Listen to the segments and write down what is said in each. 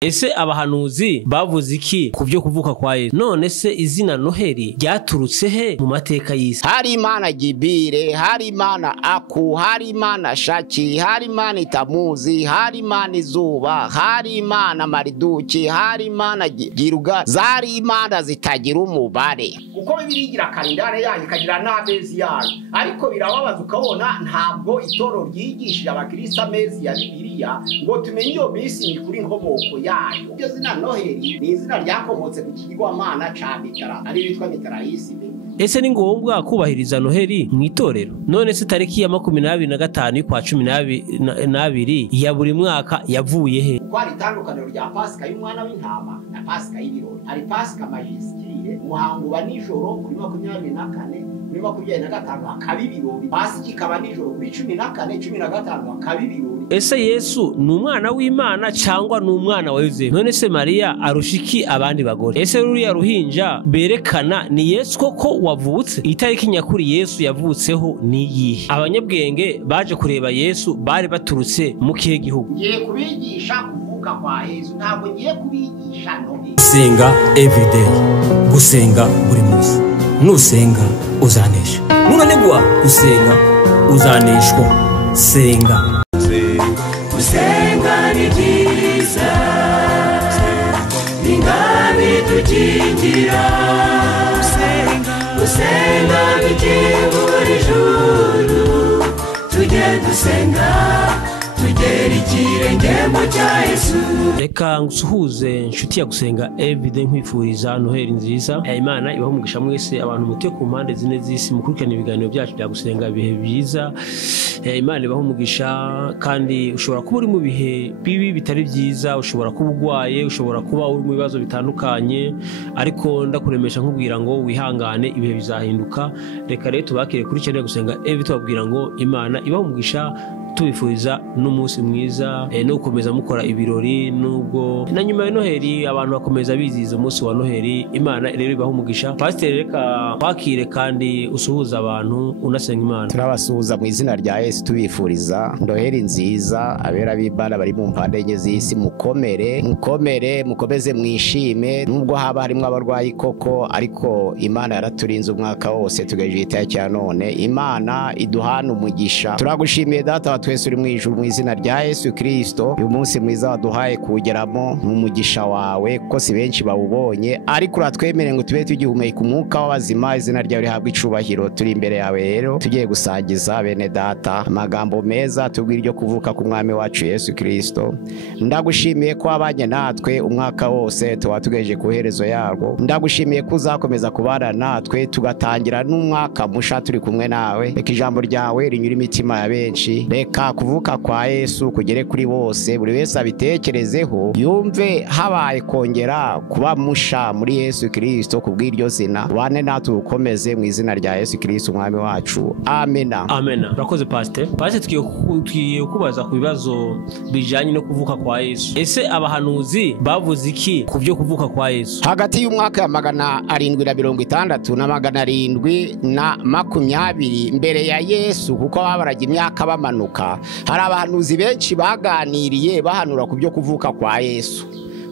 Ese abahanuzi bavuze iki ku byo kuvuka kwa Yesu? None se izina Noheli ryaturutse he mu mateka y'isi? Hari Imana Gibire, hari Imana Aku, hari Imana Shaki, hari Imana Itamuzi, hari Imana Izuba, hari Imana Mariduki, hari Imana Giruga, zari Imana zitagira umubare. Kuko Bibiliya igira kalendari yayo ikagira n'amezi yayo, ariko birababaza ukabona ntabwo itoro ryigishije abakristo amezi ya Bibiliya ngo tumenye iyo minsi ni kuri inkomoko yayo. Iryo zina Noheli ni izina ryakomotse ku kigirwamana ca Mitara, ari bitwa Mitarayisi. Ese ni ngombwa kubahiriza Noheli mu itorero? None se tariki ya 25 y'ukwa 12 ya buri mwaka yavuye he? Kwari itandukaniro rya Pasika y'umwana w'intama na Pasika y'ibirori. Ari Pasika majisikire umuhango wa nijoro kuri 24 kuri 25 akaba ibirori. Pasika ikaba nijoro kuri 14 15 akaba ibirori. Ese Yesu ni umwana w'Imana cyangwa ni umwana wa Yosefu? None se Maria arushiki abandi bagore? Ese ruriya ruhinja berekana ni Yesu koko wavutse? Itariki nyakuri Yesu yavutseho ni iyihe? Abanyabwenge baje kureba Yesu bari baturutse mu kihe gihugu? Ngiye kubigisha kuvuka kwa Yesu, ntabwo ngiye kubigisha Noheli. Gusenga everyday, gusenga buri munsi. Nusenga uzanesha, nunanigwa gusenga uzaneshwa. Senga. Gusenga ni byiza, n'ingami tukingira. Gusenga bikebura ijuru, tujye dusenga tugera ikirenge mu cya Yesu. Reka ngusuhuze inshuti ya Gusenga everyday nkwifuriza Noheli nziza. Imana ibaho umugisha mwese abantu mutuye ku mpande zine z'isi mukurikirana ibiganiro byacu bya Gusenga bihe byiza. Imana ibaho umugisha, kandi ushobora kuba uri mu bihe bibi bitari byiza, ushobora kuba ugwaye, ushobora kuba uri mu bibazo bitandukanye, ariko ndakuremesha nkubwira ngo wihangane, ibihe bizahinduka. Reka rero tubakire kuri channel Gusenga everyday tubabwira ngo Imana ibaho umugisha, tubifuriza n'umunsi mwiza no gukomeza mukora ibirori. Nubwo na nyuma ya Noheli abantu bakomeza bizihiza umunsi wa Noheli, Imana rero ibaho umugisha. Pastor reka wakire kandi usuhuza abantu unasenga Imana. Turabasuhuza mu izina rya Yesu tubifuriza Noheli nziza. Abera b'Imana bari mu mpande enye z'isi, mukomeze mwishime, nubwo haba harimo abarwayi koko, ariko Imana yaraturinze umwaka wose tugejeje itariki ya none. Imana iduhana umugisha. Turagushimiye Data twese uri mu ijuru, mu izina rya Yesu Kristo. Uyu munsi mwiza waduhaye kuwugeramo mu mugisha wawe, ko si benshi bawubonye, ariko uratwemereye ngo tube tugihumeka umwuka w'abazima. Izina ryawe rihabwe icubahiro. Turi imbere yawe rero tugiye gusangiza bene Data amagambo meza tubwira iryo kuvuka ku mwami wacu Yesu Kristo. Ndagushimiye ko wabanye natwe umwaka wose, tuba tugejeje ku iherezo yarwo. Ndagushimiye ko uzakomeza kubana natwe tugatangira n'umwaka musha turi kumwe nawe. Reka ijambo ryawe rinyura imitima ya benshi. Reka kuvuka kwa Yesu kugere kuri bose, buri wese abitekerezeho, yumve habaye kongera kuba musha muri Yesu Kristo kubw'iryo zina. Wane natwe ukomeze mu izina rya Yesu Kristo umwami wacu. Amena. Amena. Urakoze Pastor. Pastor tugiye kubaza ku bibazo bijanye no kuvuka kwa Yesu. Ese abahanuzi bavuze iki ku byo kuvuka kwa Yesu? Hagati y'umwaka ya 760 na 720 mbere ya Yesu, kuko babaraga imyaka bamanuka, hari abahanuzi benshi baganiriye bahanura ku byo kuvuka kwa Yesu.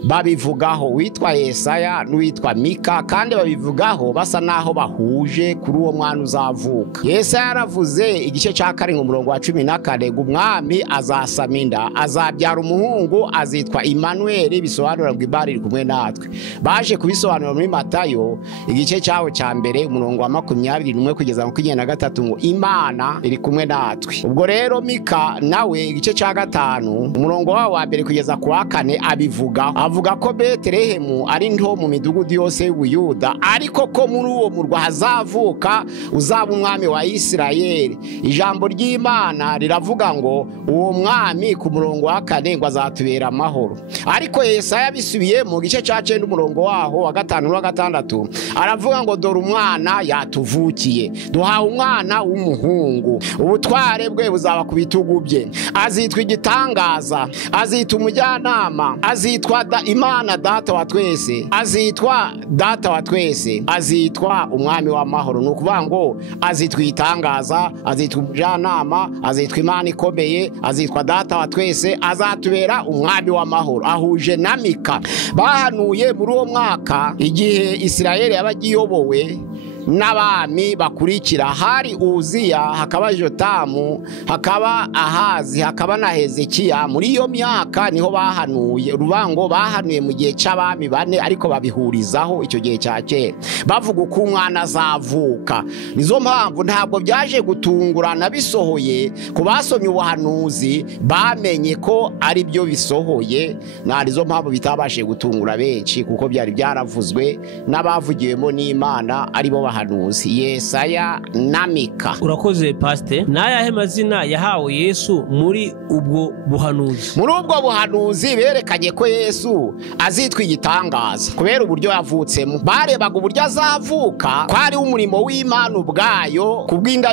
Babivugaho witwa Yesaya n'uwitwa Mika, kandi babivugaho basa naho bahuje kuri uwo mwana uzavuka. Yesaya yaravuze igice cya 7 umurongo wa 14 ngo umwami azasama inda, azabyara umuhungu, azitwa Immanuel, bisobanura ngo Imana iri kumwe natwe. Baje kubisobanura muri Matayo igice cyawo cya mbere umurongo wa 21 kugeza 23 ngo Imana iri kumwe natwe. Ubwo rero Mika nawe igice cya 5 umurongo wa mbere kugeza ku wa 4 abivuga. Avuga ko Betelehemu ari nto mu midugudu yose y'Ubuyuda, ariko ko muri uwo murwa hazavuka uzaba umwami wa Isirayeli. Ijambo ry'Imana riravuga ngo uwo mwami ku murongo wa 4 ngo azatubera amahoro. Ariko Yesaya bisubiye mu gice cya 9 umurongo waho wa 5 n'uwa 6 aravuga ngo dore umwana yatuvukiye, duhawe umwana w'umuhungu, ubutware bwe buzaba ku bitugu bye, azitwa igitangaza, azitwa umujyanama, azitwa Imana data wa twese azitwa data wa twese, azitwa umwami w'amahoro. Ni ukuvuga ngo azitwa itangaza, azitwa umujyanama, azitwa Imana ikomeye, azitwa data wa twese, azatubera umwami w'amahoro. Ahuje na Mika bahanuye muri uwo mwaka igihe Isirayeli yabagiyobowe n'abami bakurikira. Hari Uziya, hakaba Jotamu, hakaba Ahazi, hakaba na Hezekiya. Muri iyo myaka niho bahanuye. Rubango bahanuye mu gihe c'abami bane, ariko babihurizaho icyo gihe cya kera, bavuga uko umwana azavuka. Nizo mpamvu ntabwo byaje gutungurana bisohoye. Ku basomye ubuhanuzi bamenye ko ari byo bisohoye. Nizo mpamvu bitabashe gutungura benshi, kuko byari byaravuzwe n'abavugiwemo n'Imana, aribo bahanuzi Yesaya na Mika. Urakoze Pastor. N'ayahe mazina yahawe Yesu muri ubwo buhanuzi? Muri ubwo buhanuzi berekanye ko Yesu azitwa igitangaza kubera uburyo yavutsemo. Barebaga uburyo azavuka ko ari umurimo w'Imana ubwayo kubw'inda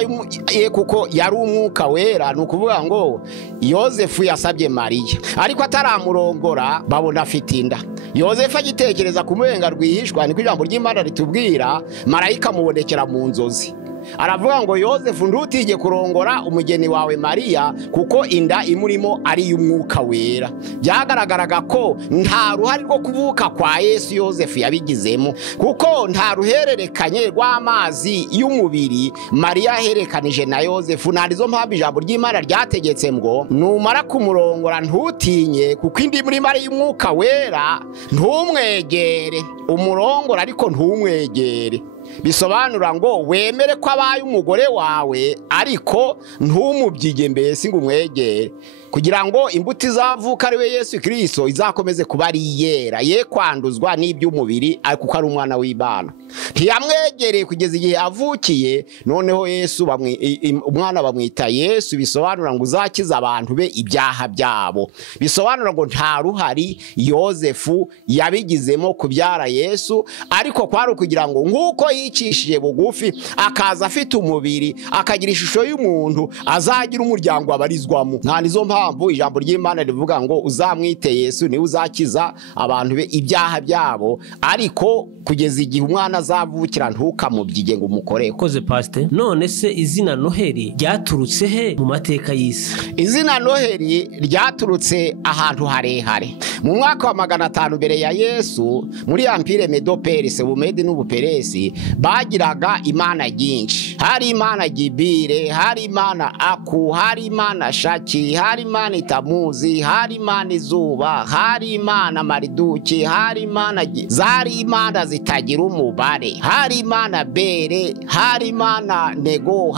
ye, kuko yari umwuka wera. Ni ukuvuga ngo Yosefu yasabye Mariya, ariko ataramurongora babona afite inda. Yosefu agitekereza kumubenga rwihishwa, niko ijambo ry'Imana ritubwira, marayika mubonekera mu nzozi. Aravuga ngo Yosefu, ndutige kurongora umugeni wawe Mariya, kuko inda imurimo ari y'umwuka wera. Byagaragaraga ko nta ruhari rwo kuvuka kwa Yesu Yosefu yabigizemo, kuko nta ruhererekanye rw'amazi y'umubiri Mariya aherekanije na Yosefu. Narizo mpamvu ijambo ry'Imana ryategetse ngo numara kumurongora ntutinye, kuko indi imurimo ari y'umwuka wera, ntumwegere. Umurongora ariko ntumwegere. Bisobanura ngo wemere ko abaye umugore wawe, ariko ntumubyige mbese ngo umwegere, kugira ngo imbuto izavuka ari we Yesu Kristo izakomeze kuba ari yera, ye kwanduzwa n'iby'umubiri, kuko ari umwana w'Imana. Ntiyamwegereye kugeza igihe avukiye. Noneho Yesu umwana bamwita Yesu, bisobanura ngo uzakiza abantu be ibyaha byabo. Bisobanura ngo nta ruhari Yosefu yabigizemo kubyara Yesu, ariko kwari kugira ngo nk'uko yicishije bugufi akaza afite umubiri, akagira ishusho y'umuntu, azagira umuryango abarizwamo. Nizo mpamvu ijambo ry'Imana rivuga ngo uzamwite Yesu, niwe uzakiza abantu be ibyaha byabo, ariko kugeza igihe umwana azavukira ntukamubyige ngo umukoreho. Koze Pastor. None se izina Noheli ryaturutse he mu mateka y'isi? Izina Noheli ryaturutse ahantu harehare. Mu mwaka wa 500 mbere ya Yesu, muri Empire Medo-Perse, Bumedi n'Ubuperesi, bagiraga imana nyinshi. Hari imana Gibire, hari imana Aku, hari imana Shaki, hari imana Itamuzi, hari imana Izuba, hari imana Mariduki, hari imana zari imana zitagira umubare, hari imana Bere, hari imana Nego,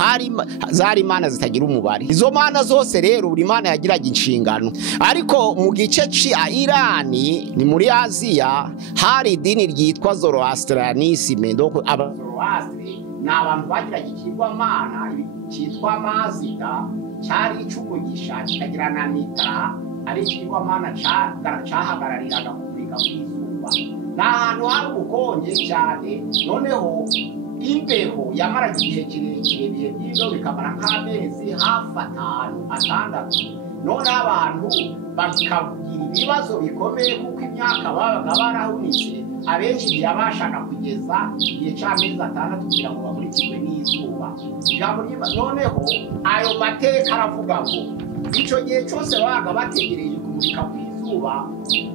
zari imana zitagira umubare. Izo mana zose rero buri mana yagiraga inshingano. Ariko mu gice cya Irani, ni muri Aziya, hari idini ryitwa Zoroastrianisme. Zoroastri ni abantu bagiraga ikigwamana cyitwa Mazida, cyari icy'umugisha, kikagira na Mitra, ari ikigwamana cyahagarariraga kumurika kw'izuba. Ni ahantu hari ubukonje cyane. Noneho imbeho yamaraga igihe kirekire, ibihe by'ibyo bikamara nk'amezi hafi 5-6. None abantu bakagira ibibazo bikomeye, kuko imyaka babaga barahunitse. Abenshi ntiyabashaga kugeza igihe cy'amezi 6 kugira ngo bamurikirwe n'izuba. Noneho ayo mateka aravuga ngo icyo gihe cyose babaga bategereje kumurika kw'izuba,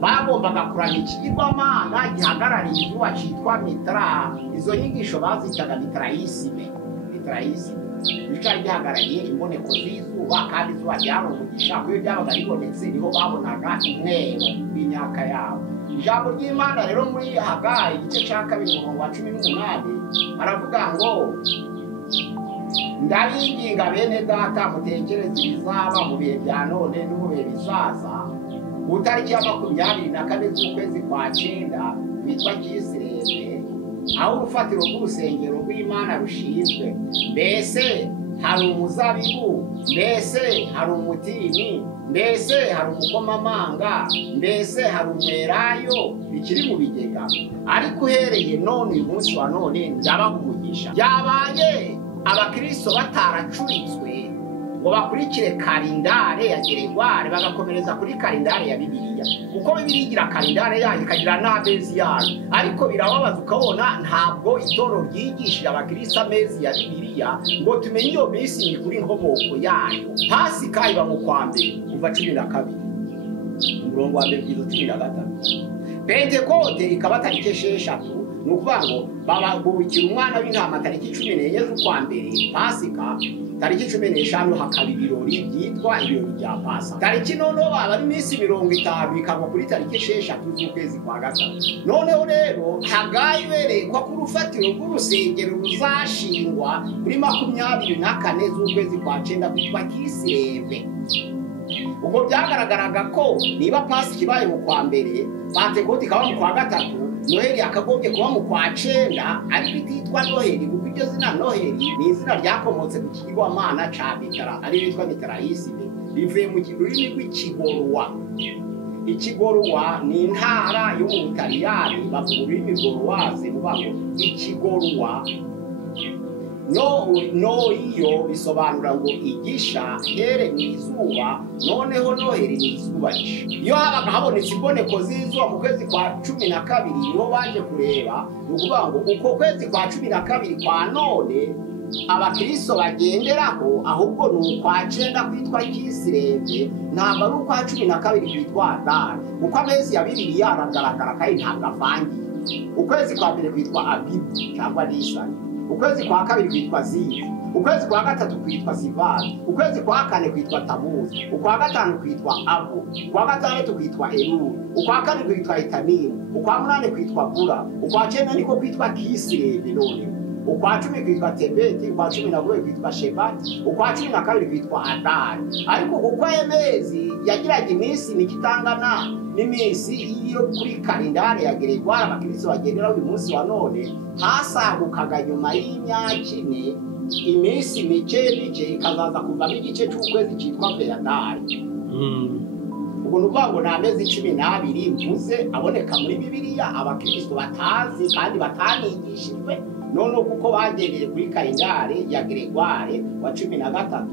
bagombaga kuramya ikigirwamana gihagarariye izuba cyitwa Mitra. Izo nyigisho bazitaga Mitraisme. Bicari gihagarariye imboneko z'izuba, kandi izuba ryari umugisha, kuko iyo byabaga ribonetse niho babonaga umwero w'imyaka yabo. Ijambo ry'Imana rero muri Hagayi igice cya 2:18 baravuga ngo ndabinginga bene data mutekereze ibizaba mu bihe bya none no mu bihe bizaza. Ku tariki ya 24 z'ukwezi kwa 9 witwa Kisireve, aho urufatiro rw'urusengero rw'Imana rushinzwe. Mbese hari umuzabibu, mbese hari umutini, mbese hari umukomamanga, mbese hari umwelayo bikiri mu bigega. Ariko uhereye none uyu munsi wa none ndabaha umugisha. Yabaye abakristo bataracuritswe ngo bakurikire kalendare ya Geregware bagakomereza kuri kalendare ya Bibiliya, kuko Bibiliya igira kalendare yayo ikagira n'amezi yayo. Ariko birababaza ukabona ntabwo itorero ryigishije abakristo amezi ya Bibiliya ngo tumenye iyo minsi mikuru inkomoko yayo. Pasika iba mu kwa mbere kuva 12 umurongo wa mbere kugeza 15. Pentekote ikaba tariki 6, ni ukuvuga ngo babagurikira umwana w'intama tariki 14 z'ukwa mbere. Pasika tariki 15 hakaba ibirori byitwa ibirori bya Pasika. Tariki noneho baba ari iminsi 50 ikagwa kuri tariki 6 z'ukwezi kwa gatatu. Noneho rero Hagayi berekwa ko urufatiro rw'urusengero ruzashingwa kuri 24 z'ukwezi kwa 9 kwitwa Kisireve. Ubwo byagaragaraga ko niba Pasika ibaye mu kwa mbere, Pentekote ikaba mu kwa gatatu, Noheli akagombye kuba mu kwa 9, ariko ititwa Noheli kuko iryo zina Noheli ni izina ryakomotse ku kigirwamana ca Mitara, ari yitwa Mitarayisime, rivuye mu rurimi rw'Ikigorwa. Ikigorwa ni intara yo mu Butaliyani, bavuga ururimi rw'Uruwazi ruvuga ngo Ikigorwa. No iyo bisobanura ngo igisha here mu izuba, noneho Noheli ni izuba risha. Iyo habaga habonetse imboneko z'izuba mu kwezi kwa 12 niho baje kureba, ni ukuvuga ngo uko kwezi kwa 12 kwa none abakristo bagenderaho, ahubwo ni ukwa 9 kwitwa Kisireve, ntabwo ari ukwa 12 kwitwa Adari, kuko amezi ya Bibiliya aragaragara kandi ntabwo avangiye. Ukwezi kwa mbere kwitwa Abibu cyangwa Nisani, ukwezi kwa kabiri kwitwa Zivu, ukwezi kwa gatatu kwitwa Sivani, ukwezi kwa kane kwitwa Tamuzi, ukwa gatanu kwitwa Abu, ukwa gatandatu kwitwa Elul, ukwa kane kwitwa Etanimu, ukwa munane kwitwa Bura, ukwa 9 niko kwitwa Kisireve. None ukwa 10 kwitwa Tebeti, ukwa 11 kwitwa Shebati, ukwa 12 kwitwa Adari. Ariko kuko emezi yagiraga iminsi mikitangana n'iminsi iyo kuri kalendare ya Geregware abakristo bagendera uyu munsi wa none, hasagukaga nyuma y'imyaka 4 iminsi mike ikazaza kuvamo igice cy'ukwezi cyitwa Veradari. Ubwo nuvuga ngo ni amezi 12 mvuze aboneka muri Bibiliya abakristo batazi kandi batanigishijwe, none kuko bagendeye kuri kalendare ya Geregware wa 13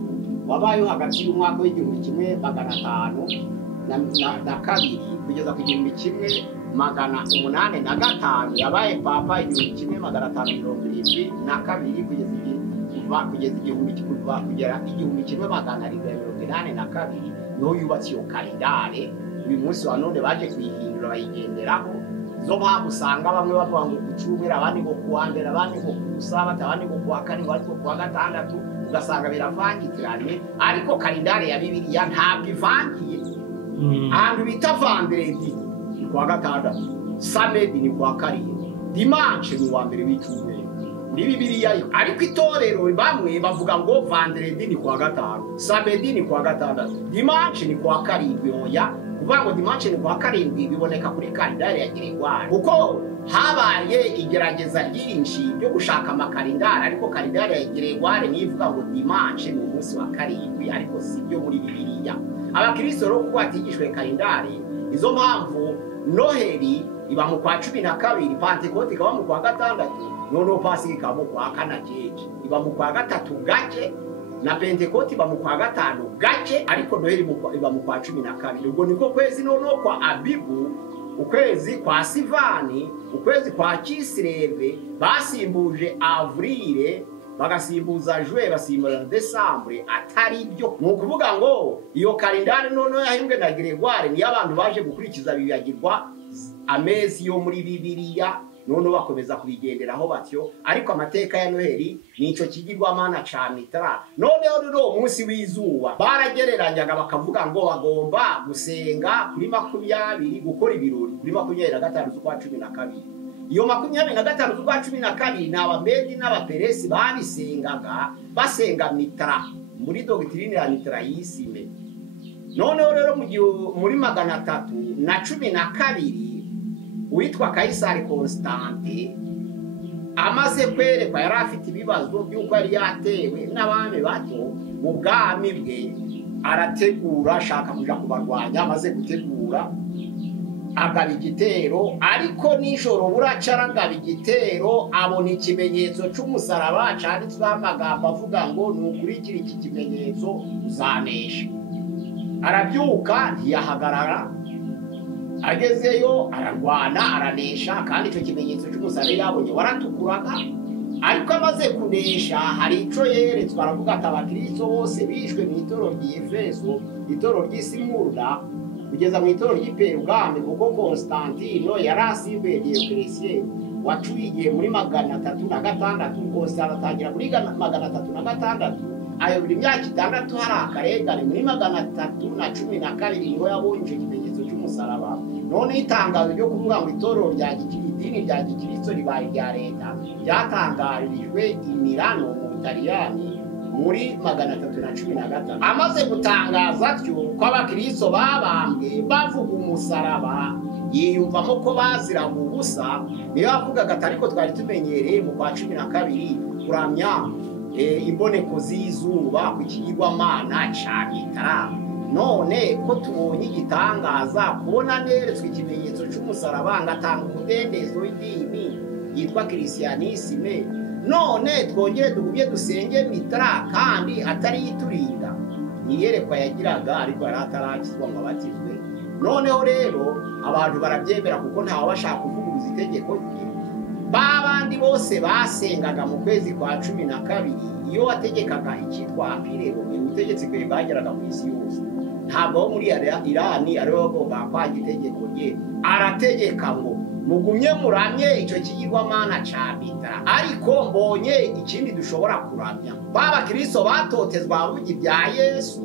wabayeho hagati y'umwaka w'1502 kugeza ku 1885, yabaye papa 1572 kugeza 1882, no yubatse iyo kalendare. Uyu munsi wa none baje kuyihindura bayigenderaho. Zo mpamvu usanga bamwe bavuga ngo kucumira, abandi ngo kuwambera, abandi ngo kusabata, abandi ngo kuwa kane, abandi ngo kuwa gatandatu, ugasanga biravangitiranye. Ariko kalendare ya Bibiliya ntabwo ivangiye. Ahantu bita Vendredi ni kuwa gatandatu, Samedi ni kuwa karindwi, Dimanche ni uwa mbere w'icyumweru muri Bibiliya. Ariko itorero bamwe bavuga ngo Vendredi ni kuwa gatanu, Samedi ni kuwa gatandatu, Dimanche ni kuwa karindwi. Oya, kuvuga ngo Dimanche ni kuwa karindwi biboneka kuri kalendare ya Geregware, kuko habaye igerageza ryinshi ryo gushaka amakalendare, ariko kalendare ya Geregware ni ivuga ngo Dimanche ni umunsi wa karindwi, ariko si byo muri Bibiliya. Abakristo rero kuko batigishwe kalendare, izo mpamvu Noheli iba mu kwa 12, Pentekote ikaba mu kwa gatandatu, noneho Pasika ikaba mu kwa 4 jeje, iba mu kwa gatatu gake, na Pentekote iba mu kwa gatanu gake, ariko Noheli iba mu kwa 12. Ubwo niko kwezi noneho kwa Abibu, ukwezi kwa Sivani, ukwezi kwa Kisireve basimbuje Avril, bagasimbuza Juin, basimbuza Desambre, atari byo. Ni ukuvuga ngo iyo kalendare noneho yahimbwe na Geregware niyo abantu baje gukurikiza bibagirwa amezi yo muri Bibiliya, noneho bakomeza kubigenderaho batyo. Ariko amateka ya Noheli nico kigirwamana ca Mitara. Noneho rero umunsi w'izuba baragereranyaga bakavuga ngo bagomba gusenga kuri 20, gukora ibirori kuri 25 z'ukwa 12. Iyo 25 z'ukwa 12 ni Abamedi n'Abaperesi babisengaga, basenga Mitara muri doctrine ya Mitarayisime. Noneho rero muri 312 witwa Kaisari Constante amaze kwerekwa yari afite ibibazo by'uko yari yatewe n'abami bato mu bwami bwe, arategura ashaka kuja kubarwanya. Amaze gutegura agaba igitero, ariko nijoro buraca aragaba igitero abona ikimenyetso cy'umusaraba cyanditsweho amagambo avuga ngo nukurikira iki kimenyetso uzanesha. Arabyuka ntiyahagarara, agezeyo ararwana aranesha, kandi icyo kimenyetso cy'umusaraba yabonye waratukuraga. Ariko amaze kunesha hari icyo yeretswe, aravuga ati abakristo bose bishwe mu itoro ry'Efeso, itoro ry'Simurda, kugeza mu itoro ry'Iperugame, kuko Konstantino yari asimbuye Diocletian wacuye igihe muri 306. Konstantino atangira muri 306, ayobora imyaka 6 hari akarengane. Muri 312 niho yabonye icyo kimenyetso cy'umusaraba. None itangazo ryo kuvuga ngo itorero rya idini rya gikristo ribaye rya leta ryatangarijwe i Milano mu Butaliyani muri 313. Amaze gutangaza atyo ko abakristo babambwe bavuga umusaraba, yiyumvamo ko bazira mu busa. Niyo avugaga ati ariko twari tumenyereye mu kwa 12 kuramya imboneko z'izuba ku kigirwamana ca Mitara, none ko tubonye igitangaza kubona neretswe ikimenyetso cy'umusaraba ngatanga umudendezo w'idini yitwa Christianisme, none twongere dugumye dusenge Mitara kandi atari yiturinda. Niyerekwa yagiraga ariko yari atarakizwa ngo abatizwe. Noneho rero abantu barabyemera kuko ntawe bashaka kuvuguruza itegeko rye. Babandi bose basengaga mu kwezi kwa 12 iyo wategekaga icyitwa Apirero, ubutegetsi bwe bwageraga ku isi yose. Ntabwo muri Irani ariwe wagomba kwanga itegeko rye, arategeka ngo mugumye muramye icyo kigirwamana ca Mitara, ariko mbonye ikindi dushobora kuramya. Abakristo batotezwa bavuga ibya Yesu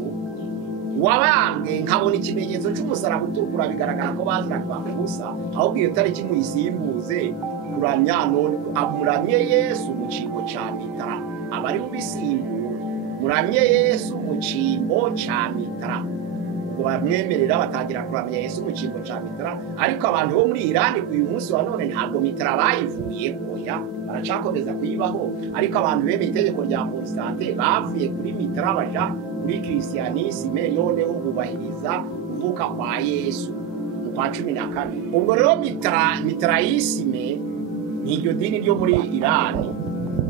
wabambwe, nkabona ikimenyetso cy'umusaraba utukura, bigaragara ko baziraga gusa, ahubwo iyo tariki muyisimbuze kuramya. None amuramye Yesu mu cyimbo ca Mitara, abari ubisimbura muramye Yesu mu cyimbo ca Mitara, ubwo bamwemerera batangira kuramya Yesu mu cyimbo ca Mitara. Ariko abantu bo muri Irani uyu munsi wa none ntabwo Mitara bayivuye koya, baracakomeza kuyibaho. Ariko abantu bemeye itegeko rya Constantine bavuye kuri Mitara baja kuri Christianisme, noneho bubahiriza kuvuka kwa Yesu mu kwa 12. Ubwo rero Mitraisme ni iryo dini ryo muri Irani.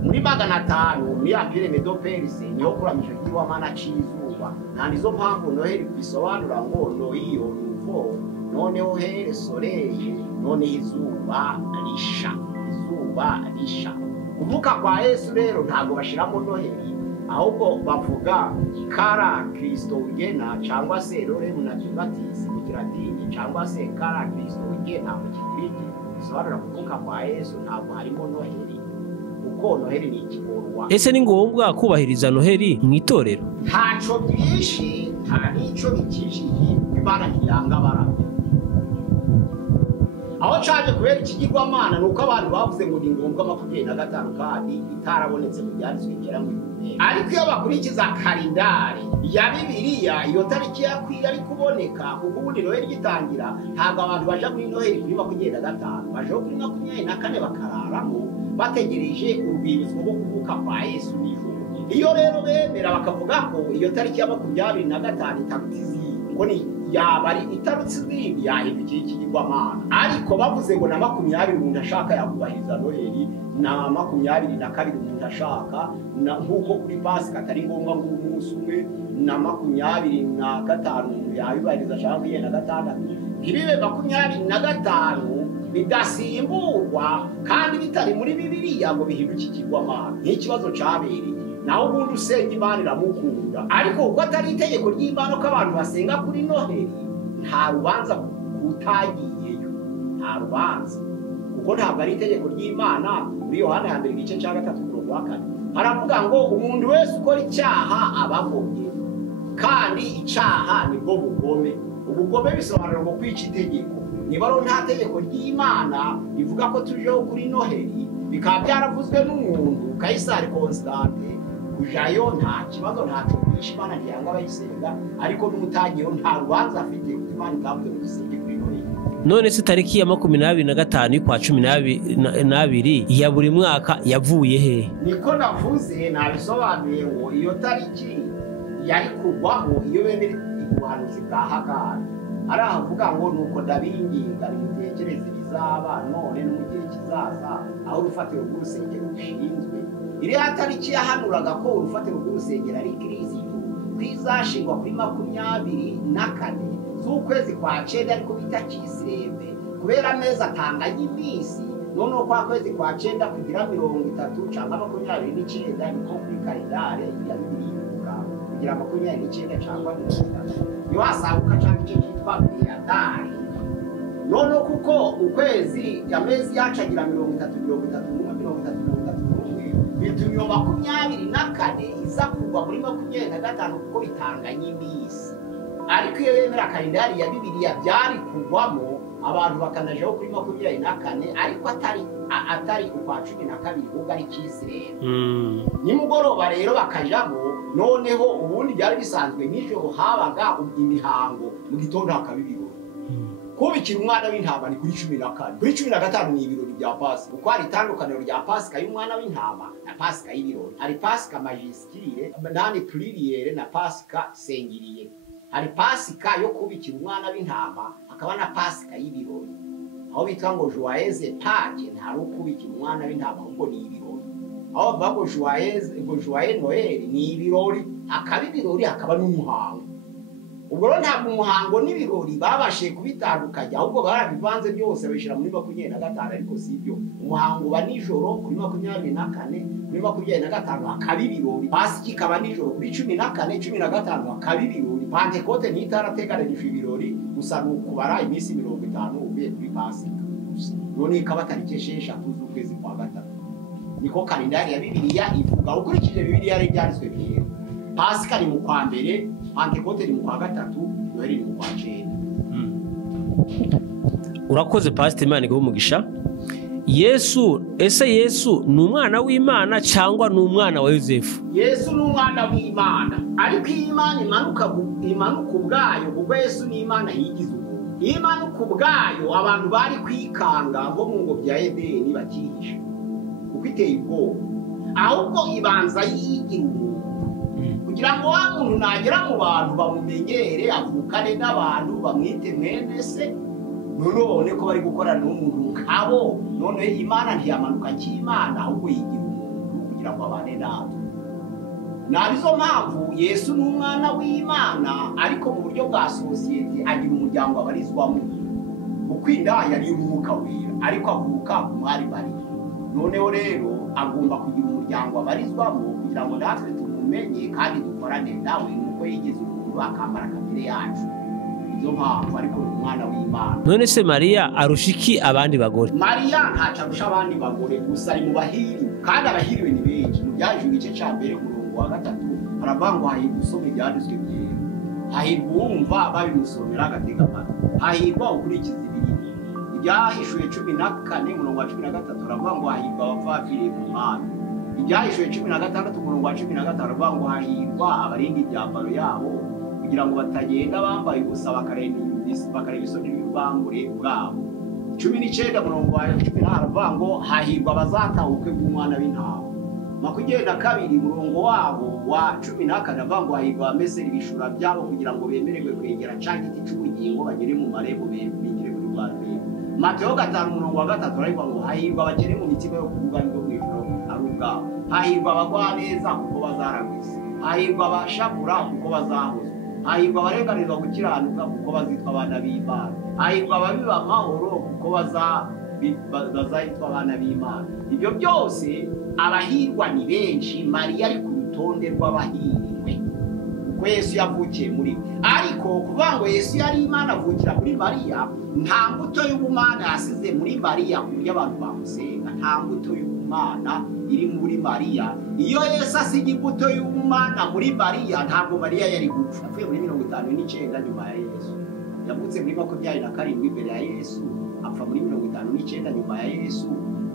Muri 500 muri Empire Medo-Perse niho kuramije kigirwamana c'izuba. Nandi zo mpamvu Noheli bisobanura ngo Noio Nouveau, noneho here soleil, none izuba risha, izuba risha. Kuvuka kwa Yesu rero ntabwo bashiramo Noheli, ahubwo bavuga kara Kristo ugena, cyangwa se Lorem Naturalis mu Kilatini, cyangwa se kara Kristo ugena mu Kigiriki. Bisobanura kuvuka kwa Yesu, ntabwo harimo Noheli, kuko Noheli ni ikiborwa. Ese ni ngombwa kubahiriza Noheli mu itorero? Ntaco byinshi, nta nico bikijije, Imana ntiyanga barabye. Aho caje kubera ikigirwamana nuko abantu bavuze ngo ni ngombwa 25 kandi itarabonetse mu byanditswe kera mu Bibiliya. Ariko iyo bakurikiza kalendari ya Bibiliya, iyo tariki yakwira ari kuboneka, kuko ubundi Noheli gitangira ntabwo abantu baja muri Noheli kuri 25, baje kuri 24 bakararamo bategereje urwibutso rwo kuvuka kwa Yesu n'ijuru. Iyo rero bemera bakavuga ko iyo tariki ya 25 itarutizi ngo ni yabari itarutsi zindi yahindukiye ikigirwamana, ariko bavuze ngo na 20 umuntu ashaka yakubahiriza Noheli, na 22 umuntu ashaka, nkuko kuri Pasika atari ngombwa ngo umunsi umwe, na 25 umuntu yabibahiriza ashaka 26. Ntibibe 25 bidasimburwa kandi bitari muri Bibiliya ngo bihinduke ikigirwamana. Ni ikibazo cabereye. Naho ubundi usenga Imana iramukunda, ariko ubwo atari itegeko ry'Imana ko abantu basenga kuri Noheli, nta rubanza kutagiyeyo, nta rubanza, kuko ntabwo ari itegeko ry'Imana. Muri Yohana ya 1:3 haravuga ngo umuntu wese ukora icyaha abagomye, kandi icyaha nibwo bugome. Ubugome bisobanura ngo kwica itegeko. Niba rero nta tegeko ry'Imana bivuga ko tujeho kuri Noheli, bikaba byaravuzwe n'umuntu Kaisari Constantine, kujayo nta kibazo, ntaco kwisha, Imana ntiyanga abayisenga. Ariko n'umutagiyeho nta rubanza afite, Imana ikavuga ngo dusenge kuri Noheli. None se tariki ya 25 kwa 12 ya buri mwaka yavuye he? Niko navuze, nabisobanuye ngo iyo tariki yari kugwaho iyo bemera ubuhanuzi bwa Hagari. ari ahavuga ngo nuko ndabinginga nimutekereze ibizaba none no mu gihe kizaza aho urufatiro rw'urusengero rushinzwe. iriya tariki yahanuraga ko urufatiro rw'urusengero ari Kristo kwizashingwa kuri 24 z'ukwezi kwa cyenda ariko bita Kisireve kubera amezi atanganye iminsi. noneho kwa kwezi kwa cyenda kugira 30 cyangwa 29 niko kuri kalendare ya Bibiliya kugira 29 cyangwa 30 yo asabuka cyangwa icyo cyitwa Biyadari. noneho kuko ukwezi amezi yacagira 30 bitumye 24 iza kugwa muri 25 kuko bitanganye iminsi. ariko iyo yemera kalendari ya Bibiliya byari kugwamo abantu bakanajeho kuri 24 ariko atari ukwa 12 ubwo ari Kisireve. nimugoroba rero bakajamo. noneho ubundi byari bisanzwe nijoro habaga imihango mu gitondo hakabibiro kubikira umwana w'intama ni kuri 14 kuri 15 ni ibirori bya Pasika. uko ari itandukaniro rya Pasika y'umwana w'intama na Pasika y'ibirori. hari Pasika majiskire nani pluriere na Pasika sengiriye. hari Pasika yo kubikira umwana w'intama hakaba na Pasika y'ibirori aho bitwa ngo Joyeuse Pâques nta rukubikira umwana w'intama ahubwo ni ibirori. aho bago Joyeux Noël ni ibirori akaba ibirori hakaba n'umuhango. ubwo rero ntabwo umuhango n'ibirori babashe kubitandukanya ahubwo barabivanze byose babishira muri 25 ariko si byo. umuhango wa nijoro kuri 24 kuri 25 hakaba ibirori. Pasika ikaba nijoro kuri 14 15 hakaba ibirori. Pentecote ni itarateganijwe ibirori gusa kubara iminsi 50 uvuye kuri Pasika. none ikaba tariki 6 z'ukwezi kwa gatatu. niko kalendari ya Bibiliya ivuga. ukurikije Bibiliya ari byanditswe bihera. Pasika ni mu kwa mbere, Pentecote ni mu kwa gatatu, Noheli ni mu kwa cyenda. urakoze Pastor Imana iguhe umugisha. Yesu ni umwana w'Imana cyangwa ni umwana wa Yosefu? Yesu ni umwana w'Imana ariko Imana imanuka ubwayo kuko Yesu ni Imana yigize umuntu. imanuka ubwayo abantu bari kwikanga ngo mu ngo bya Edeni bakihisha kuko iteye ubwoba. ahubwo ibanza yigira umuntu kugira ngo wa muntu nagera mu bantu bamumenyere avukane n'abantu bamwite mwene se. none ubone ko bari gukorana n'umuntu nkabo. none Imana ntiyamanuka cy'Imana ahubwo yigira umuntu kugira ngo abane natwe. nabizo mpamvu Yesu ni umwana w'Imana ariko mu buryo bwa societe agira umuryango abarizwamo. ukwinda yari umwuka wera ariko avuka ku mwari bari. noneho rero agomba kugira umuryango abarizwamo kugira ngo natwe tumumenye kandi dukorane nawe nuko yigeze umuntu akambara kamere yacu. izo mpamvu ariko umwana w'Imana. none se Mariya arushiki abandi bagore? Mariya ntaca arusha abandi bagore gusa ari mu bahiri kandi abahiriwe ni benshi. mu byaje igice cya mbere umurongo wa 3 haravangwa hahirwa usoma ibyanditswe byera. hahirwa uwumva babimusomera agatega amatwi. hahirwa ukurikiza ibiri. ibyahishuye 14 umurongo wa 13 haravangwa hahirwa abapfapfiriye mu Mana. ibyahishuye 16 umurongo wa 15 haravangwa hahirwa abarinda ibyambaro yabo kugira ngo batagenda bambaye ubusa bakareba isoni y'ubambure bwabo. 19 umurongo wa 10 haravangwa hahirwa abazatahuke bw'umwana w'intama. 22 umurongo wabo wa 14 haravangwa hahirwa abamesera ibishura byabo kugira ngo bemererwe kwegera cya giti cy'ubugingo bagere mu marembo binjire muri rwa rwego. Mateyo 5 umurongo wa 3 haravuga ngo hahirwa abakene mu mitima yo kuvuga no mu ijuru ari ubwabo. hahirwa abagwa neza kuko bazaragwisa. hahirwa abashabura kuko bazahozwa. hahirwa abarenganizwa gukiranuka kuko bazitwa abana b'Imana. hahirwa ababiba amahoro kuko bazahitwa abana b'Imana. ibyo byose abahirwa ni benshi. Mariya ari ku rutonde rw'abahiriwe kuko Yesu yavukiye muri we. ariko kuvuga ngo Yesu yari Imana avukira muri Mariya nta mbuto y'ubumana yasize muri Mariya ku buryo abantu bamusenga. nta mbuto y'ubumana iri muri Mariya. iyo Yesu asiga imbuto y'ubumana muri Mariya ntabwo Mariya yari gupfa. apfuye muri 59 nyuma ya Yesu. yavutse muri 27 imbere ya Yesu apfa muri 59 nyuma ya Yesu.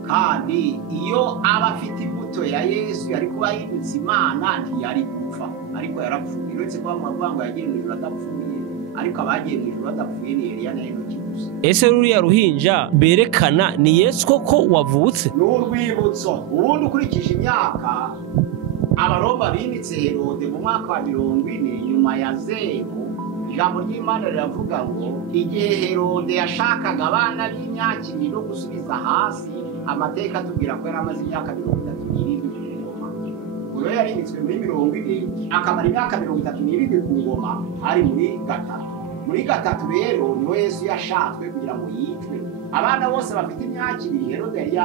kandi iyo aba afite imbuto ya Yesu yari kuba yindutse Imana ntiyari gupfa ariko yarapfuye. uretse ko bavuga ngo yagiye mu ijuru adapfuye ariko abagiye mu ijuru badapfuye ni Eliya na Enoki gusa. ese ruriya ruhinja berekana ni Yesu koko wavutse? ni urwibutso. ubundi ukurikije imyaka Abaroma bimitse Herode mu mwaka wa 40 nyuma ya 0 ijambo ry'Imana riravuga ngo igihe Herode yashakaga abana b'imyaka 2 no gusubiza hasi, amateka atubwira ko yari amaze imyaka 37 ku ngoma. Uwo yarimitswe muri 20 akamara imyaka 37 ku ngoma, hari muri gatatu rero niho Yesu yashatswe kugira ngo yicwe. Abana bose bafite imyaka 2 Herode yari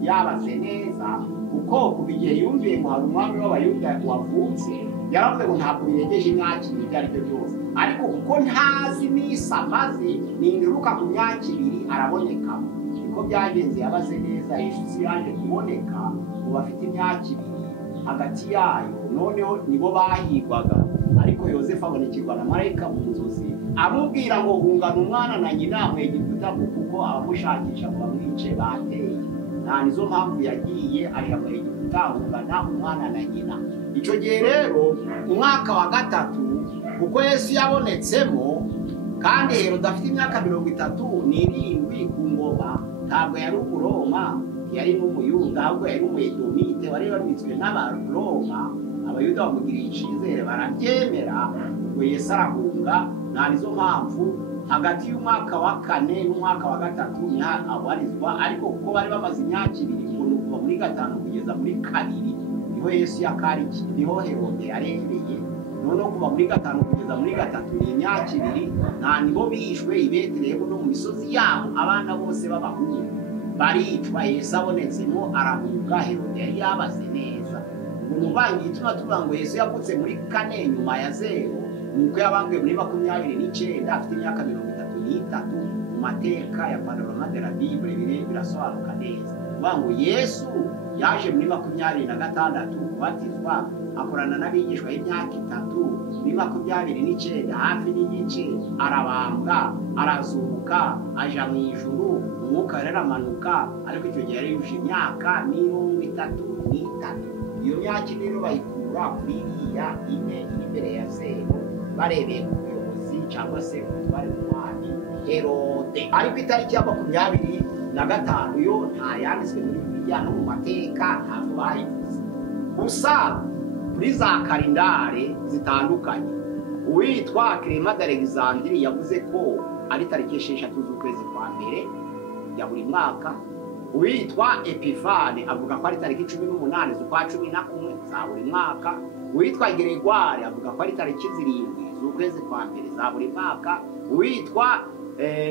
yabaze neza, kuko kuva igihe yumviye ngo hari umwami w'Abayuda wavutse, yaravuze ngo ntabwo birengeje imyaka 2 ibyo ari byo byose. Ariko kuko ntazi n'isi amaze, ninduruka ku myaka 2 araboneka. Niko byagenze, yabaze neza. Yesu yaje kuboneka ngo bafite imyaka 2 hagati yayo, noneho nibo bahigwaga. Ariko Yosefu abonekerwa na marayika mu nzozi, amubwira ngo hungana umwana na nyina mu Egiputa, kuko abamushakisha ngo bamwice bateye. Nizo mpamvu yagiye aja mu Egiputa hungana umwana na nyina. Icyo gihe rero umwaka wa 3, kuko Yesu yabonetsemo, kandi Herode afite imyaka 37 ku ngoma, ntabwo yari Umuroma, yari n'Umuyuda, ahubwo yari Umwedomite wari wabitswe n'Abaroma. Abayuda bamugiriye icyizere barabyemera, ngo Yesu arahunga. Nizo mpamvu hagati y'umwaka wa 4 n'umwaka wa 3 niho abarizwa. Ariko kuko bari bamaze imyaka 2, ngo kuva muri 5 kugeza muri 2 niho Yesu yakarikiye, niho Herode yarebereye. Noneho kuva muri 5 kugeza muri 3 ni imyaka 2. Nibo bishwe i Betelehemu no mu misozi yabo, abana bose b'abahungu baricwa. Yesu abonetsemo arahunga, Herode yari yabaze neza. Umuvangi ituma tuvuga ngo Yesu yavutse muri 4 nyuma ya 0, nuko yabambwe muri 29 afite imyaka 33. Mu mateka ya Panorama de la Bible birasobanuka neza. Tuvuga ngo Yesu yaje muri 26 kubatizwa, akorana n'abigishwa y'imyaka 3. Muri 29 hafi n'igice arabambwa, arazuka, aja mu ijuru, umwuka rero amanuka. Ariko icyo gihe yari yuje imyaka 33. Iyo myaka rero bayikura kuri iriya ine iri imbere ya 0, barebeye ku buyobozi cyangwa se umutware w'umwami Herode. Ariko itariki ya 25 yo ntayanditswe muri Bibiliya no mu mateka, ntabwo bayivuze. Gusa kuri za kalendare zitandukanye, uwitwa Clement d'Alexandrie yavuze ko ari tariki 6 z'ukwezi kwa mbere ya buri mwaka. Uwitwa Epifane avuga ko ari tariki 18 z'ukwa 11 za buri mwaka. Uwitwa Gregoire avuga ko ari tariki 7 z'ukwezi kwa mbere za buri mwaka. Uwitwa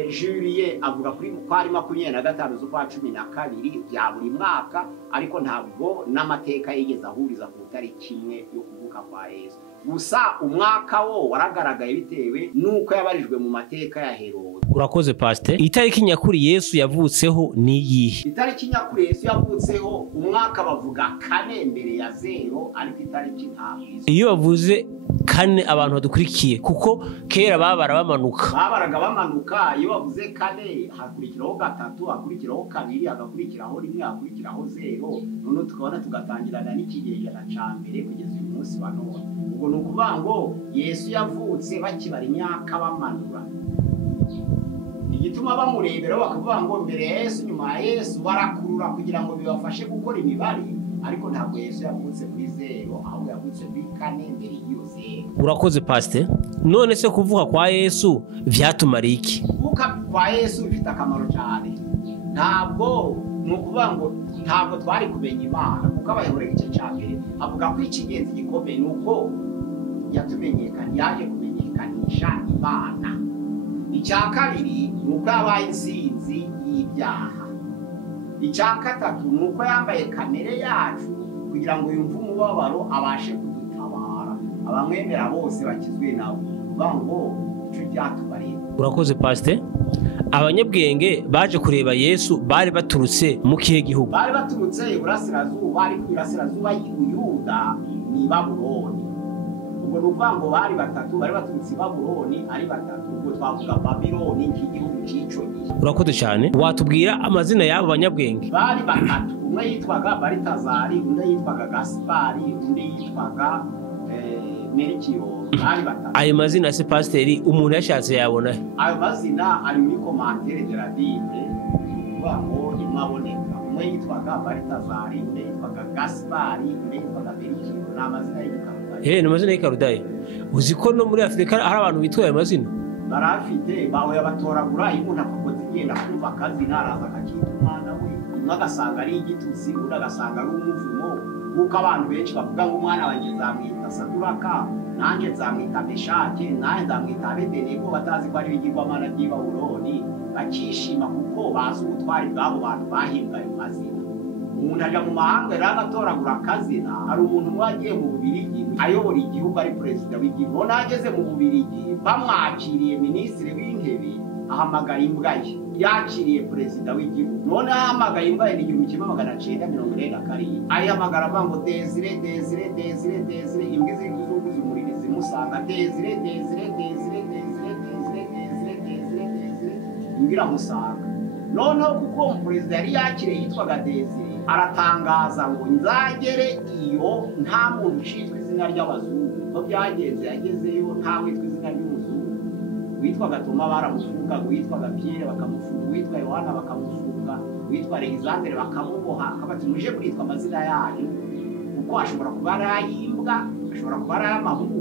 Julien avuga ko ari 25 z'ukwa 12 bya buri mwaka. Ariko ntabwo n'amateka yigeze ahuriza ku tariki imwe yo kuvuka kwa Yesu. Gusa umwaka wo waragaragaye bitewe nuko yabarijwe mu mateka ya Herode. Urakoze Pastor. Itariki nyakuri Yesu yavutseho ni iyihe? Itariki nyakuri Yesu yavutseho umwaka bavuga 4 mbere ya 0, ariko itariki ntabwo. Iyo bavuze 4 abantu badukurikiye, kuko kera babaraga bamanuka. Iyo bavuze 4 hakurikiraho 3, hakurikiraho 2, hagakurikiraho 1, hakurikiraho 0. None tukabona tugatangirana n'ikigegera ca mbere kugeza uyu munsi wa none. Ubwo nukuvuga ngo Yesu yavutse bakibara imyaka bamanura. Igituma bamurebera bakavuga ngo mbere ya Yesu nyuma ya Yesu, barakurura kugira ngo bibafashe gukora imibare. Ariko ntabwo Yesu yavutse kuri 0, ahubwo yavutse kuri 4 mbere y'iyo 0. Urakoze Pastor. None se kuvuka kwa Yesu vyatumariye iki? Kuvuka kwa Yesu bifite akamaro cyane. Ntabwo nukuvuga ngo ntabwo twari kumenya Imana, kuko abayobora igice cya mbere avuga ko ikigenzi gikomeye nuko yaje kumenyekanisha Imana. Icya kabiri nuko yabaye insinzi y'ibyaha. Icya gatatu nuko yambaye kamere yacu kugira ngo yumve umubabaro abashe kudutabara. Abamwemera bose bakizwe nawe. Uvuga ngo icyo byatubarira. Urakoze Pastor. Abanyabwenge baje kureba Yesu bari baturutse mu kihe gihugu? Bari baturutse iburasirazuba, ariko iburasirazuba y'Uyuda ni Babuloni. Ubwo nuvuga ngo bari batatu, bari baturutse Babuloni ari batatu. Ubwo twavuga Babiloni nk'igihugu c'ico gihe. Urakoze cyane. Watubwira amazina y'abo banyabwenge? Bari batatu. Umwe yitwaga Baritazari, undi yitwaga Gaspari, undi yitwaga Merikiyo. Bari batatu. Ayo mazina se Pasiteri umuntu yashatse yabona? Ayo mazina ari muri commentaire de la Bible. Uvuga ngo nimaboneka. Umwe yitwaga Baritazari, undi yitwaga Gaspari, undi yitwaga Merikiyo. N'amazina y'igikamba y'ikarudayi ni amazina y'ikarudayi. Uzi ko no muri Afurika hari abantu bitwa ayo mazina? barafite bawe yabatoragura umuntu akakoze igenda kumva akazina araza akakita umwana we, umwe agasanga ari igitutsi undi agasanga ari umuvumo, kuko abantu benshi bavuga ngo umwana wanjye nzamwita Saduraka, nanjye nzamwita Meshake, nanjye nzamwita Abedenego, batazi ko ari ibigirwamana by'i Babuloni, bakishima kuko bazi ubutwari bw'abo bantu bahimbwe ayo mazina. Umuntu aja mu mahanga rero agatoragura akazina. Hari umuntu umwe wagiye mu Bubiligi ayobora igihugu ari perezida w'igihugu, none ageze mu Bubiligi bamwakiriye minisitiri w'intebe ahamagara imbwa ye, yakiriye perezida w'igihugu, none ahamagaye imbwa ye ni 1947 ayihamagara avuga ngo Desire Desire Desire Desire, imbwa ziri kuzunguza umuriro zimusanga Desire Desire Desire Desire Desire Desire Desire Desire, imbwa iramusanga. Noneho kuko perezida yari yakiriye yitwaga Desire, aratangaza ngo nzagere iyo nta muntu ucitwa izina ry'abazungu. Ko byagenze yagezeyo nta witwa izina ry'umuzungu, witwaga Toma baramufunga, witwaga Pierre bakamufunga, witwa Yohana bakamufunga, witwa Alexandre bakamuboha, akabati muje kwitwa amazina yayo kuko ashobora kuba ari ayimbwa, ashobora kuba ari amahugu,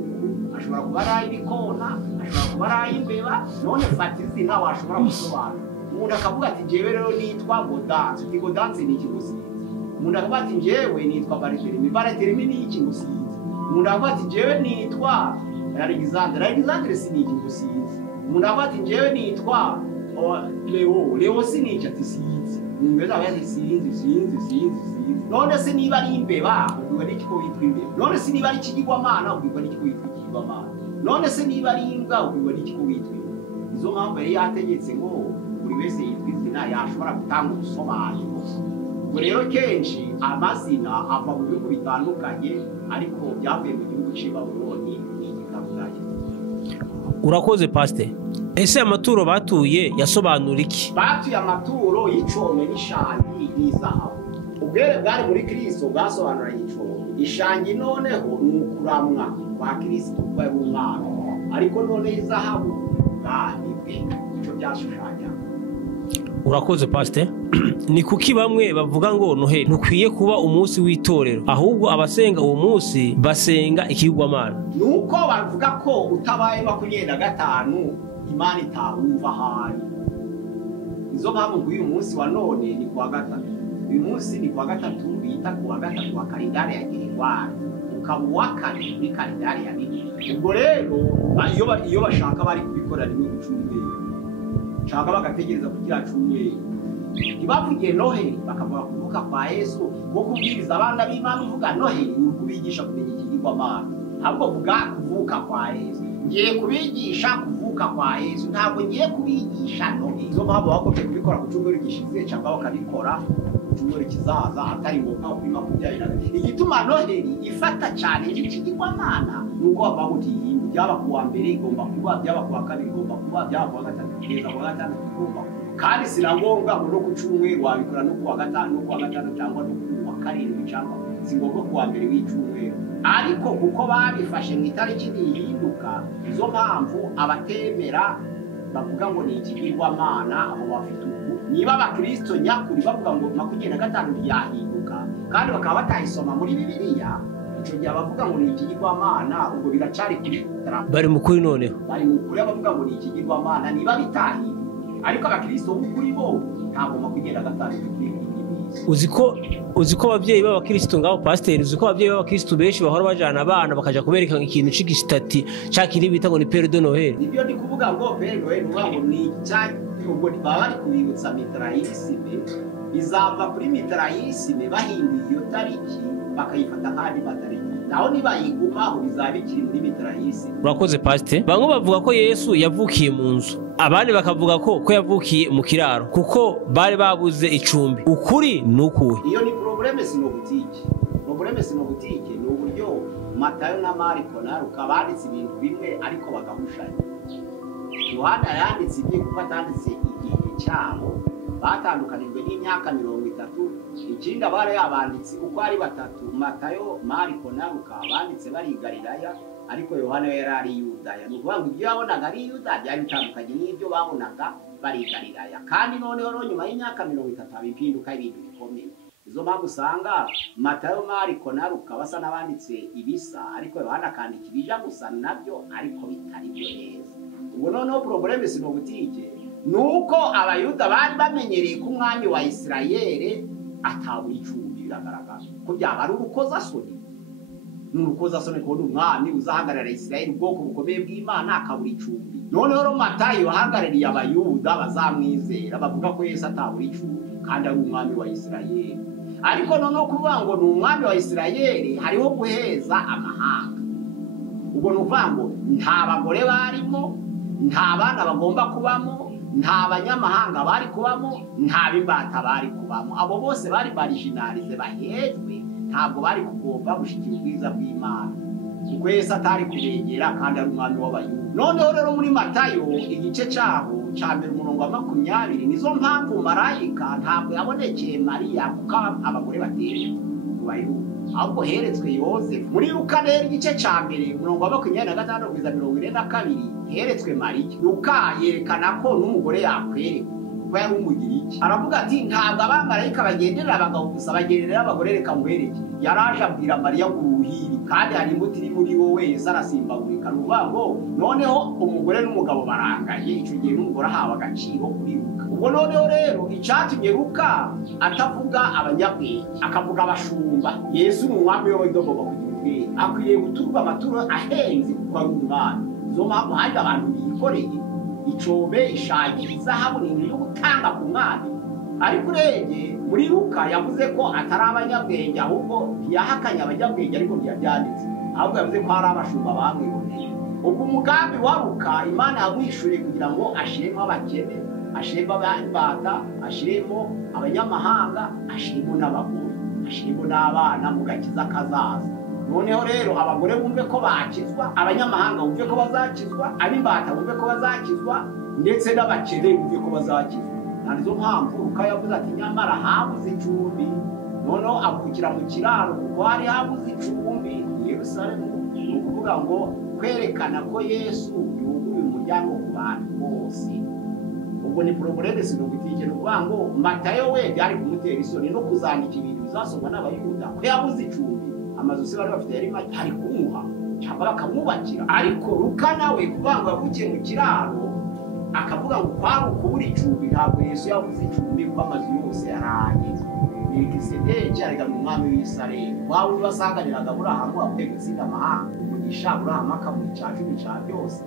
ashobora kuba ari ibikona, ashobora kuba ari imbeba. None fata izina washobora gusobanura. Umuntu akavuga ati njyewe rero nitwa Godanse, Godanse ni ikigusizi. Umuntu akavuga ati njyewe nitwa Barthélemy, Barthélemy ni ikigusizi. Umuntu akavuga ati njyewe nitwa Alexandre, Alexandre si ni ikigusizi. Umuntu akavuga ati njyewe nitwa Leo, Leo si ni ikigusizi. Umuntu akavuga ati sinzi. None se niba ari imbeba ubwo ni kiko witwa imbeba? None se niba ari ikigirwamana ubwo ni kiko witwa ikigirwamana? None se niba ari imbwa ubwo ni kiko witwa imbwa? Izo mpamvu yari yategetse ngo buri wese yitwa izina yashobora gutanga ubusobanuro. Ubwo rero kenshi amazina ava mu bihugu bitandukanye, ariko byavuye mu gihugu cy'i Babuloni n'igikarudayi. Urakoze Pastor. Ese amaturo batuye yasobanura iki? Batuye amaturo y'icome n'ishangi n'izahabu. Ubwere bwari muri Kristo bwasobanura y'icome. Ishangi noneho ni ukuramwa kwa Kristo kwa umwana, ariko none izahabu bwahibwe icyo byashushanya. Urakoze Pastor. Ni kuki bamwe bavuga ngo Noheli ntukwiye kuba umunsi w'itorero, ahubwo abasenga uwo munsi basenga ikigirwamana? Nuko bavuga ko utabaye 25 Imana itawumva ahari. Izo mpamvu uyu munsi wa none ni kuwa gatatu. Uyu munsi ni kuwa gatatu bita kuwa gatatu wa kalendari ya Gregwari, ukaba uwa kane muri kalendari ya Bibiliya. Ubwo rero iyo bashaka bari kubikora rimwe ku cyumweru, shaka bagategereza kugira cyumweru. Ntibavugiye Noheli bakavuga kuvuka kwa Yesu, wo kubwiriza abana b'Imana uvuga Noheli ni ukubigisha kumenya ikigirwamana, ahubwo vuga kuvuka kwa Yesu. Ngiye kubigisha kuvuka kwa Yesu, ntabwo ngiye kubigisha Noheli. Izo mpamvu bakomeje kubikora ku cyumweru gishize cyangwa bakabikora ku cyumweru kizaza, atari ngombwa kuri 20. Igituma Noheli ifata cyane ikigirwamana nuko bavuga uti byaba kuwa mbere igomba kuba, byaba kuwa kabiri igomba kuba, byaba kuwa gatatu kugeza kuwa gatanu igomba kuba. Kandi sinagonga ngo no ku cyumweru wabikora no kuwa gatanu no kuwa gatanu cyangwa no kuwa karindwi cyangwa singomba kuwa mbere w'icyumweru. Ariko kuko babifashe mu itariki ihinduka, izo mpamvu abatemera bavuga ngo ni ikigirwamana abo bafite ubu. Niba abakristo nyakuri bavuga ngo 25 yahinduka kandi bakaba batayisoma muri Bibiliya, icyo gihe bavuga ngo ni ikigirwamana, ubwo biracari kuri bari mu kuri noneho. Bari mu kuri bavuga ngo ni ikigirwamana niba bitahinduka. Ariko abakristo kuri bo ntabwo 25 Uzi ko ababyeyi b'abakristo ngabo Pastor, uzi ko ababyeyi b'abakristo benshi bahora bajana abana bakaja kubereka ikintu c'igistati cyakiri bita ngo ni Père de Noël. Nibyo ndi kuvuga ngo Père Noël ngo ni ubwo bari kubibutsa mitrayisime, bizava kuri mitrayisime bahinduye iyo tariki bakayifata nk'andi matariki. Naho niba yigumaho bizabikiri muri mitrayisime. Urakoze Pastor. Bamwe bavuga ko Yesu yavukiye mu nzu, abandi bakavuga ko yavukiye mu kiraro kuko bari babuze icumbi. Ukuri nukuwe. Iyo ni probleme sinobutike. Probleme sinobutike ni uburyo Matayo na Mariko na Luka banditse ibintu bimwe ariko bagahushanya. Yohana yanditse ibye kuko atanditse igihe cyabo, batandukanijwe n'imyaka 30. Ikindi abari yabanditse uko ari batatu, Matayo, Mariko na Luka banditse bari Galilaya, ariko Yohana yari ari Yudaya. Nukuvuga ngo ibyo yabonaga ari Yudaya byari bitandukanye n'ibyo babonaga bari Galilaya. Kandi noneho nyuma y'imyaka 30 abipinduka ibintu bikomeye. izo mpamvu usanga Matayo, Mariko na Luka basa n'abanditse ibisa, ariko Yohana akandika ibija gusa nabyo ariko bitari byo neza. Ubwo noneho probleme sinobutike nuko abayuda bari bamenyereye ko umwami wa Isirayeli atabura icumbi. Biragaragara ko byaba ari urukozasoni, n'urukozasoni ko umwami uzahagarara Isirayeli, ubwoko bukomeye bw'Imana, akabura icumbi. Noneho Matayo ahagarariye abayuda bazamwizera, bavuga ko Yesu atabura icumbi kandi ari umwami wa Isirayeli. Ariko noneho kuvuga ngo ni umwami wa Isirayeli hariho guheza amahanga. Ubwo nuvuga ngo nta bagore barimo, nta bana bagomba kubamo, nta banyamahanga bari kubamo, nta bimbata bari kubamo. Abo bose bari barijinarize, bahejwe, ntabwo bari kugomba gushikira ubwiza bw'Imana, kuko Yesu atari kubegera kandi ari umwami w'abayuda. Noneho rero muri Matayo igice cyaho cya mbere umurongo wa 20, nizo mpamvu marayika ntabwo yabonekeye Mariya kuko abagore batereye ku bayuda, ahubwo heretswe Yosefu. Muri Luka rero igice cya mbere umurongo wa 25 kugeza 42 heretswe Mariya. Luka yerekana ko n'umugore yakwerekwa ko yari umugiriki. Aravuga ati ntabwo abamarayika bagenderera abagabo gusa, bagenderera abagore. Reka muhereke. Yaraje abwira Mariya ngo uruhiri kandi hari imbuto iri muri wowe, Yesu arasimbagurika. Nuvuga ngo noneho umugore n'umugabo barangaye, icyo gihe n'umugore ahawe agaciro kuri Luka. Ubwo noneho rero icyatumye Luka atavuga abanyabwenge akavuga abashumba, Yesu ni umwami w'abagomba kugira ubwenge, akwiye guturwa amaturo ahenze kuko ari umwami. Izo mpamvu haje abantu bikoreye icobe, ishagi, izahabu n'ibintu byo gutanga ku mwami. Ariko urebye muri Luka yavuze ko atari abanyabwenge, ahubwo ntiyahakanye abanyabwenge, ariko ntiyabyanditse, ahubwo yavuze ko hari abashumba bamwiboneye. Ubwo umugambi wa Luka Imana yamwishuriye kugira ngo ashiremo abakene, ashiremo ab'imbata, ashiremo abanyamahanga, ashiremo n'abagore, ashiremo n'abana mu gakiza kazaza. Noneho rero abagore bumve ko bakizwa, abanyamahanga bumve ko bazakizwa, ab'imbata bumve ko bazakizwa, ndetse n'abakene bumve ko bazakizwa. Nizo mpamvu Luka yavuze ati nyamara habuze icumbi. Noneho avukira mu kiraro kuko hari habuze icumbi i Yerusalemu. Ni ukuvuga ngo kwerekana ko Yesu yuguruye umuryango ku bantu bose. Ubwo ni probleme sinubutike. Ni ukuvuga ngo Matayo we byari kumutera isoni no kuzandika ibintu bizasomwa n'abayuda ko yabuze icumbi. Amazu se bari bafite yari make, ari kumuha cyangwa bakamwubakira. Ariko Luka nawe kuvuga ngo yavukiye mu kiraro akavuga ngo kwari ukubura icumbi, ntabwo Yesu yabuze icumbi kuko amazu yose yaraye. Melkisedeki ariga mu mwami w'Isirayeli, wawe ubasanganiraga Aburahamu akwiye gutsinda amahanga, umugisha Aburahamu akamuha icya cumi cya byose.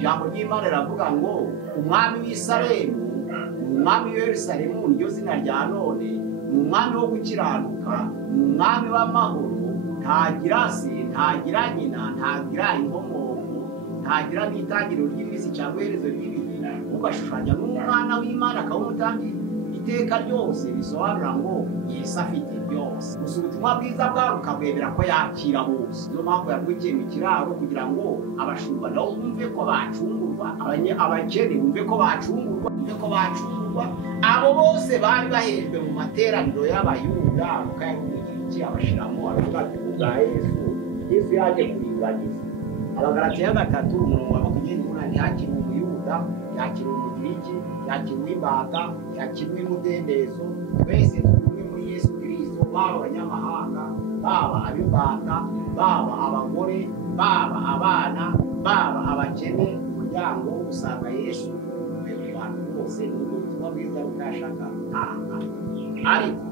Ijambo ry'Imana riravuga ngo umwami w'Isirayeli ni umwami w'Yerusalemu, niryo zina rya none, ni umwami wo gukiranuka, ni umwami w'amahoro, ntagira se, ntagira nyina, ntagira inkomoko, ntagira n'itangiriro ry'imisi cyangwa iherezo ry'ibihe, ugashushanya n'umwana w'Imana akaba umutambyi iteka ryose. Bisobanura ngo Yesu afite byose. Gusa ubutumwa bwiza bwa Luka bwemera ko yakira bose. Niyo mpamvu yavukiye mu kiraro kugira ngo abashumba nabo bumve ko bacungurwa, abakene bumve ko bacungurwa, bumve ko bacungurwa. Abo bose bari bahejwe mu materaniro y'abayuda. Luka yabigiki abashiramo aravuga ati ubwa Yesu yaje kuringaniza. Abagalatiya 3 umurongo wa 28 yakira umuyuda, yakira umugiriki, yakira uw'imbata, yakira uw'umudendezo. Twese turi muri Yesu Kristo, baba abanyamahanga, baba ab'imbata, baba abagore, baba abana, baba abakene. Umuryango usanga Yesu mu bantu bose. Ni ubutumwa bwiza bwashaka gutanga. Ariko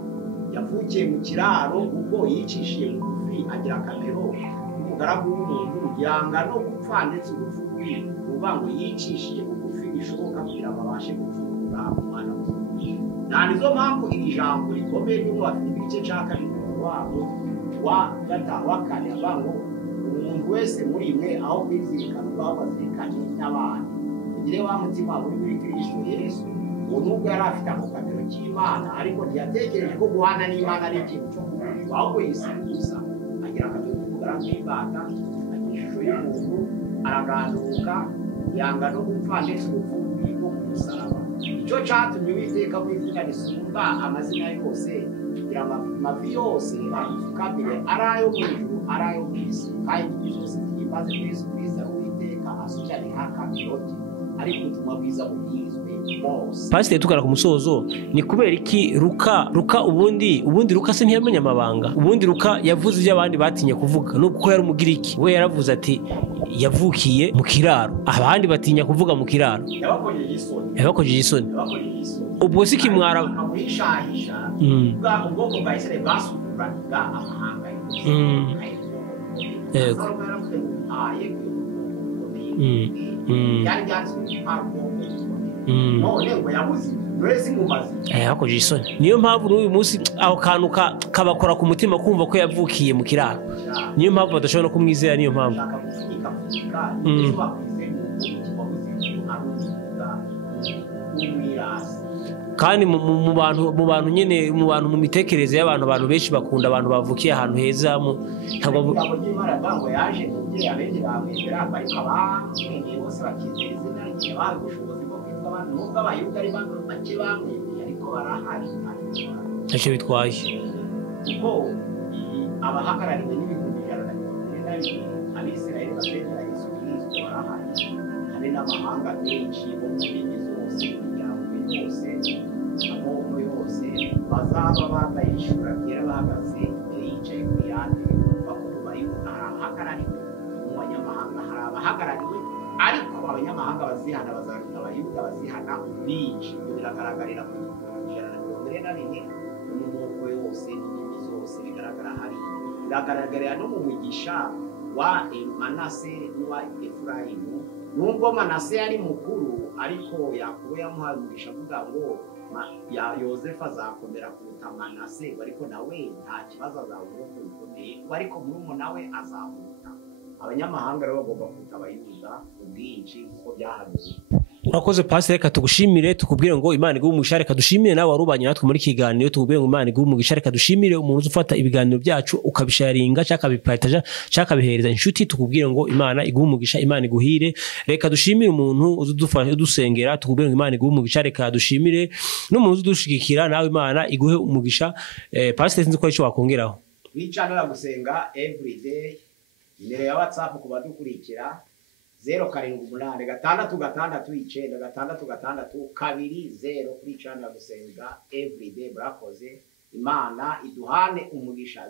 yavukiye mu kiraro ubwo yicishije bugufi, agira akamero umugaragu w'umuntu, yanga no gupfa ndetse urupfu rwiwe. Uvuga ngo yicishije bugufi bishoboka kugira ngo abashe gucungura umwana we. Nizo mpamvu iri jambo rikomeye ryo mu Bafilipi igice cya 7 wabo wa 4 avuga ngo umuntu wese muri mwe aho kwizirikana ubwabo azirikanye n'abandi, ugire wa mutima uri muri Kristo Yesu. Uwo nubwo yari afite ako kamero k'Imana, ariko ntiyatekereje ko guhana n'Imana ari ikintu cyo kugurirwa, ahubwo yisimbutsa agira akamero k'umugaragu w'imbata, agira ishusho y'umuntu, araganduka, yanga no gupfa ndetse urupfu rwo ku musaraba. Icyo cyatumye Uwiteka mu izina risumba amazina yose kugira amavi yose apfukamire, ari ayo mu ijuru ari ayo mu isi, kandi indimi zose zihimbaze Yesu Kristo Uwiteka asukirane nk'akamiroti. Ariko ubutumwa bwiza bubwirizwe pasiteri tukara ku musozo ni kubera iki Luka ubundi Luka se ntiyamenye amabanga ubundi Luka yavuze ibyo abandi batinye kuvuga nubwo yari umugiriki we yaravuze ati yavukiye mu kiraro abandi batinya kuvuga mu kiraro yabakojeje isoni ubwo si kimwara ubwoko bwa Isirayeli basukuraga amahanga yego yari byatsi none ngo yabuze wese mumaze yakojeje isoni niyo mpamvu n'uyu munsi aho kantu kabakora ku mutima kumva ko yavukiye mu kiraro niyo mpamvu badashobora no kumwizera niyo mpamvu kandi mu bantu nyine mu bantu mu mitekerereze y'abantu benshi bakunda abantu bavukiye ahantu heza ntabwo yaje kugira abenge bamwemera ariko abamwemeye bose bakizera izina rye bahawe ubushobozi bwo kwitwa abantu nubwo abayuda ari bake bamwemeye ariko barahari ntacyo bitwaye kuko abahagarariwe n'ibihumbi 142 abisirayeli bazemera Yesu Kristo barahari hari n'amahanga menshi bo mu ndimi zose imiryango yose amoko yose bazaba bambaye ishura ryera bahagaze imbere yicaye ku yandi bakuru bayuda hari abahagarariwe mu banyamahanga hari abahagarariwe ariko abanyamahanga bazihana bazabita abayuda bazihana ubwinshi ibyo biragaragarira mu 144 mu moko yose n'indimi zose bigaragara hari biragaragarira no mu mugisha wa Manase n'uwa Efurayimu nubwo Manase yari mukuru ariko Yakobo yamuhaye umugisha avuga ngo Yosefu azakomera kuruta Manase ariko nawe nta kibazo azabura ukomeye ariko murumuna we azamuta abanyamahanga rero bagomba kuruta abayuda ubwinshi kuko byahanuwe urakoze pasiteri reka tugushimire tukubwire ngo Imana iguhe umugisha reka dushimire nawe warubanye natwe muri kiganiro tukubwire ngo Imana iguhe umugisha reka dushimire umuntu ufata ibiganiro byacu ukabisharinga cyangwa kabipataja cyangwa kabihereza inshuti tukubwire ngo Imana iguhe umugisha Imana iguhire reka dushimire umuntu uzudufasha udusengera tukubwire ngo Imana iguhe umugisha reka dushimire n'umuntu uzudushigikira nawe Imana iguhe umugisha pasiteri sinzi ko icyo wakongeraho wicanira gusenga everyday nimero ya WhatsApp ku badukurikira 07866966220 kuri channel ya gusenga everyday brakoze Imana iduhane umugisha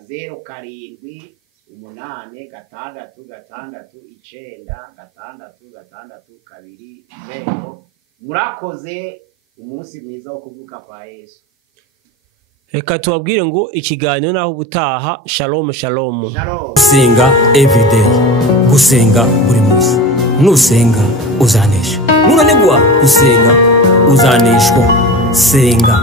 07866966220 murakoze umunsi mwiza wo kuvuka kwa Yesu reka tubabwire ngo ikiganiro naho ubutaha shalom shalom gusenga everyday gusenga buri munsi nusenga uzanesha nunanigwa gusenga uzaneshwa senga